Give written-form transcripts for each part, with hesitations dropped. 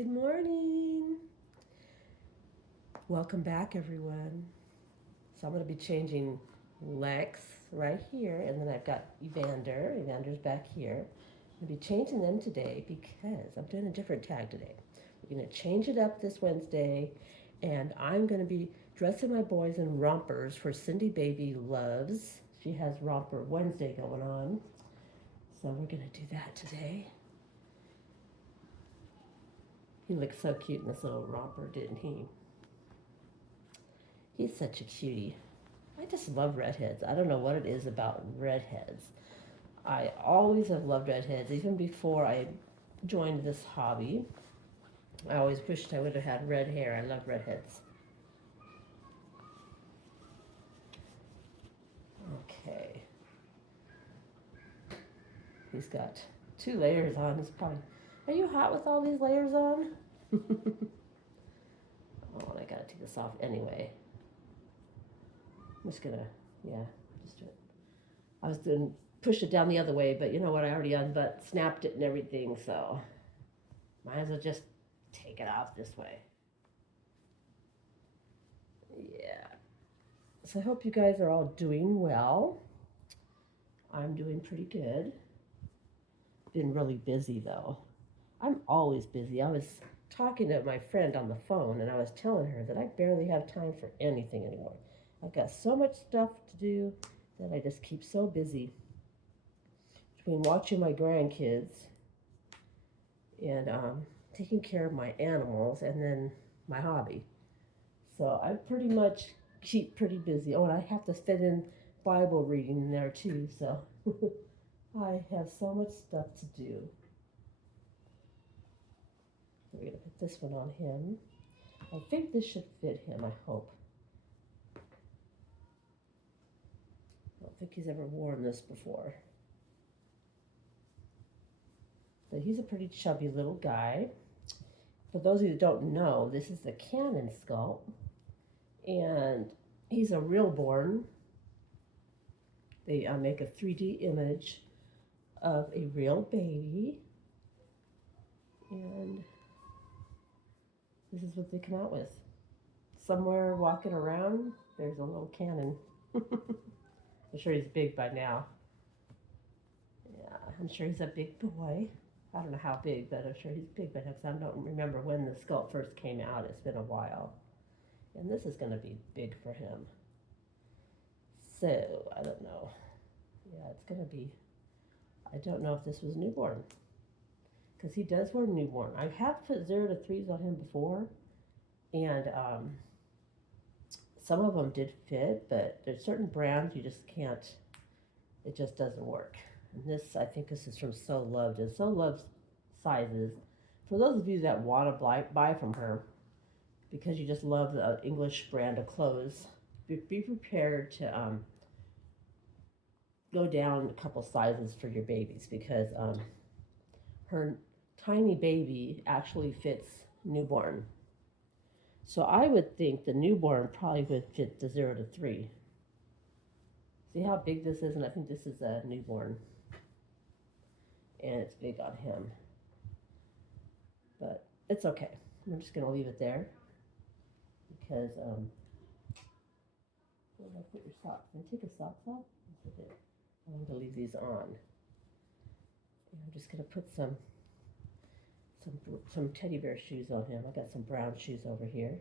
Good morning. Welcome back, everyone. So I'm going to be changing Lex right here, and then I've got Evander. Evander's back here. I'm going to be changing them today because I'm doing a different tag today. We're going to change it up this Wednesday, and I'm going to be dressing my boys in rompers for Cindy Baby Loves. She has Romper Wednesday going on, so we're going to do that today. He looked so cute in this little romper, didn't he? He's such a cutie. I just love redheads. I don't know what it is about redheads. I always have loved redheads, even before I joined this hobby. I always wished I would have had red hair. I love redheads. Okay. He's got 2 layers on. He's probably. Are you hot with all these layers on? Oh, and I gotta take this off anyway. I'm just gonna, yeah, just do it. I was doing push it down the other way, but you know what? I already snapped it and everything, so might as well just take it off this way. Yeah. So I hope you guys are all doing well. I'm doing pretty good. Been really busy though. I'm always busy. I was talking to my friend on the phone and I was telling her that I barely have time for anything anymore. I've got so much stuff to do that I just keep so busy between watching my grandkids and taking care of my animals and then my hobby. So I pretty much keep pretty busy. Oh, and I have to fit in Bible reading in there too. So I have so much stuff to do. We're going to put this one on him. I think this should fit him, I hope. I don't think he's ever worn this before. But he's a pretty chubby little guy. For those of you that don't know, this is the Canon sculpt. And he's a realborn. They make a 3D image of a real baby. And this is what they come out with. Somewhere walking around, there's a little cannon. I'm sure he's big by now. Yeah, I'm sure he's a big boy. I don't know how big, but I'm sure he's big by now because I don't remember when the sculpt first came out. It's been a while. And this is going to be big for him. So, I don't know. Yeah, it's going to be, I don't know if this was newborn. Because he does wear newborn. I have put 0 to 3s on him before, and some of them did fit, but there's certain brands you just can't, it just doesn't work. And this, I think this is from So Loved, and So Loved sizes. For those of you that want to buy from her, because you just love the English brand of clothes, be prepared to go down a couple sizes for your babies, because her tiny baby actually fits newborn. So I would think the newborn probably would fit the 0 to 3. See how big this is? And I think this is a newborn. And it's big on him. But it's okay. I'm just going to leave it there. Because, where did I put your socks? Did I take your socks off? Yes, I did. I'm going to leave these on. And I'm just going to put some teddy bear shoes on him. I got some brown shoes over here.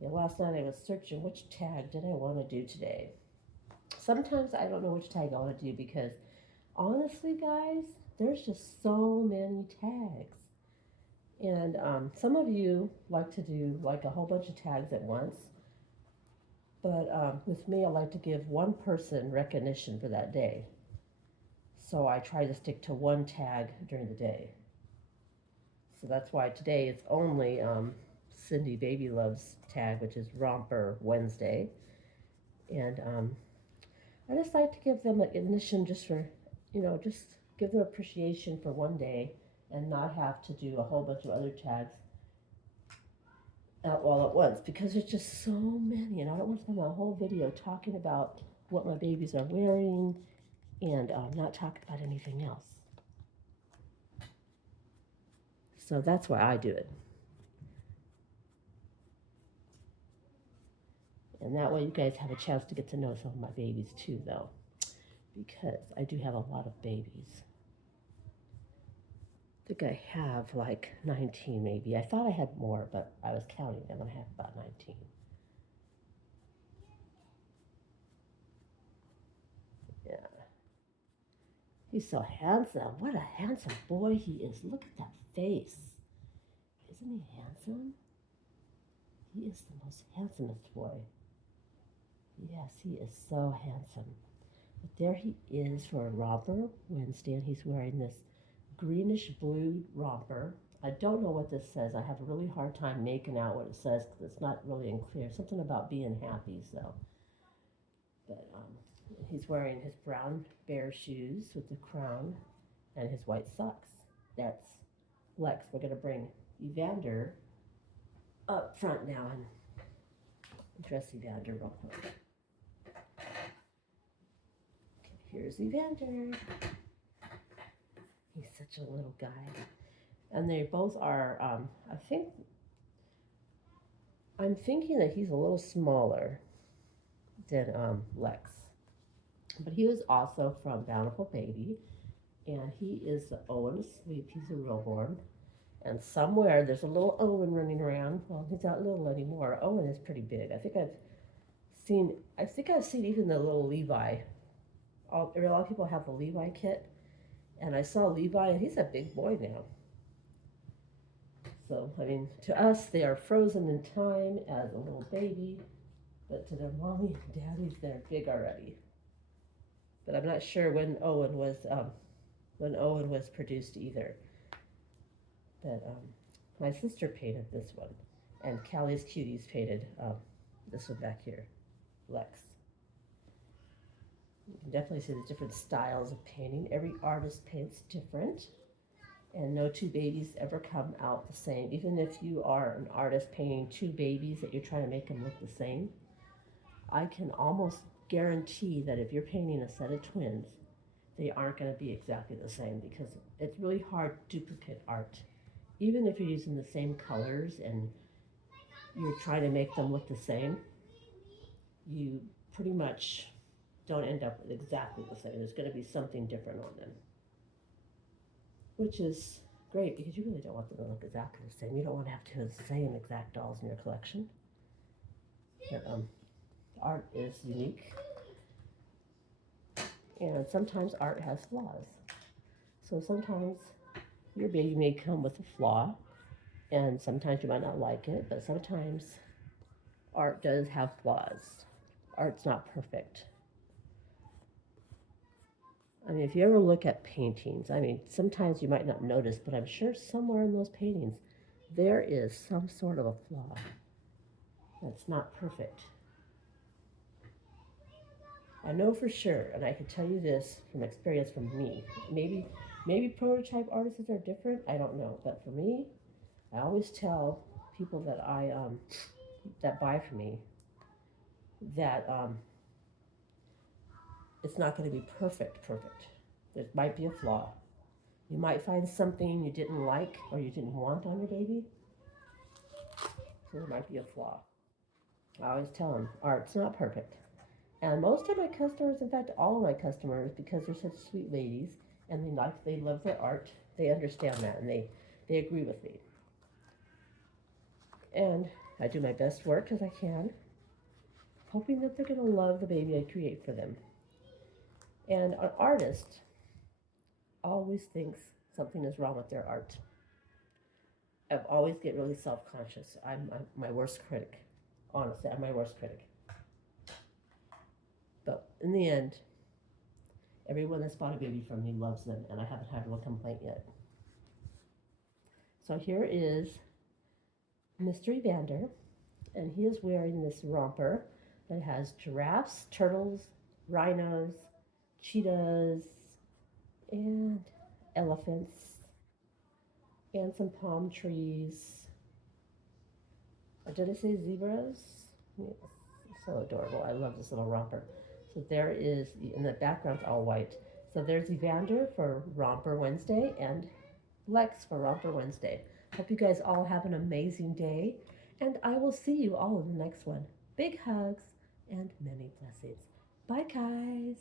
Yeah, last night I was searching which tag did I want to do today. Sometimes I don't know which tag I want to do because honestly, guys, there's just so many tags. And some of you like to do like a whole bunch of tags at once. But with me, I like to give one person recognition for that day. So I try to stick to one tag during the day. So that's why today it's only Cindy Baby Loves tag, which is Romper Wednesday. And I just like to give them recognition just for, just give them appreciation for one day and not have to do a whole bunch of other tags out all at once because there's just so many. And I don't want to spend my whole video talking about what my babies are wearing and not talk about anything else. So that's why I do it. And that way you guys have a chance to get to know some of my babies too, though, because I do have a lot of babies. I think I have like 19 maybe. I thought I had more, but I was counting them and I have about 19. Yeah. He's so handsome. What a handsome boy he is. Look at that face. Isn't he handsome? He is the most handsomest boy. Yes, he is so handsome. But there he is for a Romper Wednesday, and he's wearing this greenish blue romper. I don't know what this says. I have a really hard time making out what it says because it's not really clear. Something about being happy, so. But he's wearing his brown bear shoes with the crown and his white socks. That's Lex. We're going to bring Evander up front now and dress Evander real quick. Okay, here's Evander. He's such a little guy. And they both are, I'm thinking that he's a little smaller than Lex. But he was also from Bountiful Baby. And he is the Owen asleep. He's a realborn. And somewhere there's a little Owen running around. Well, he's not little anymore. Owen is pretty big. I think I've seen even the little Levi. A lot of people have the Levi kit. And I saw Levi, and he's a big boy now. So, I mean, to us, they are frozen in time as a little baby. But to their mommy and daddies, they're big already. But I'm not sure when Owen was produced either. But my sister painted this one, and Callie's Cuties painted this one back here, Lex. You can definitely see the different styles of painting. Every artist paints different, and no two babies ever come out the same. Even if you are an artist painting two babies that you're trying to make them look the same, I can almost guarantee that if you're painting a set of twins, they aren't going to be exactly the same because it's really hard to duplicate art. Even if you're using the same colors and you're trying to make them look the same, you pretty much don't end up with exactly the same. There's going to be something different on them, which is great because you really don't want them to look exactly the same. You don't want to have two of the same exact dolls in your collection. But, art is unique, and sometimes art has flaws. So sometimes your baby may come with a flaw, and sometimes you might not like it, but sometimes art does have flaws. Art's not perfect. I mean, if you ever look at paintings, I mean, sometimes you might not notice, but I'm sure somewhere in those paintings there is some sort of a flaw that's not perfect. I know for sure, and I can tell you this from experience from me. Maybe prototype artists are different. I don't know, but for me, I always tell people that that buy from me that it's not going to be perfect. There might be a flaw. You might find something you didn't like or you didn't want on your baby. So there might be a flaw. I always tell them, art's not perfect. And most of my customers, in fact, all of my customers, because they're such sweet ladies and they love their art, they understand that and they agree with me. And I do my best work as I can, hoping that they're going to love the baby I create for them. And an artist always thinks something is wrong with their art. I always get really self-conscious. I'm my worst critic. Honestly, I'm my worst critic. But in the end, everyone that's bought a baby from me loves them, and I haven't had one complaint yet. So here is Mr. Evander, and he is wearing this romper that has giraffes, turtles, rhinos, cheetahs, and elephants, and some palm trees. Or did I say zebras? Yes, so adorable. I love this little romper. So there is, in the background's all white. So there's Evander for Romper Wednesday and Lex for Romper Wednesday. Hope you guys all have an amazing day, and I will see you all in the next one. Big hugs and many blessings. Bye, guys.